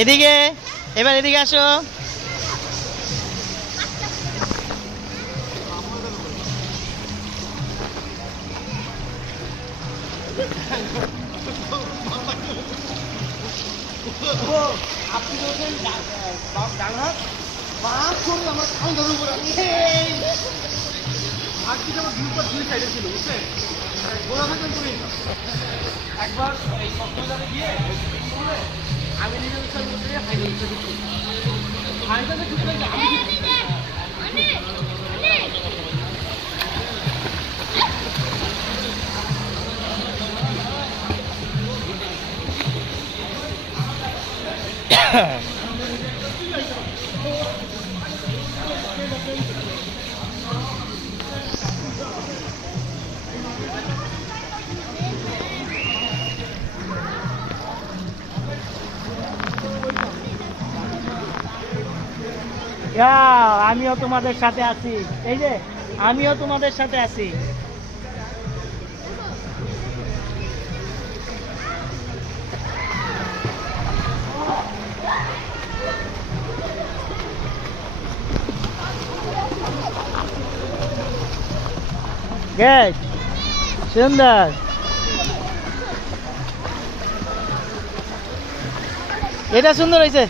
এদিকে এবার এদিকে আসো। আপনি বলছেন ডান হাত বাম করে আমার খাল ধরে উপরে হাত থেকে আমার দুই সাইডে ছিল বুঝছেন গোড়া থাকবেন তুমি একবার এই কক্সবাজারে গিয়ে আমি নিজের ইচ্ছা করতে ফাইনালে ঢুকতে আমিও তোমাদের সাথে আছি, এই যে আমিও তোমাদের সাথে আছি। সুন্দর, এটা সুন্দর হয়েছে।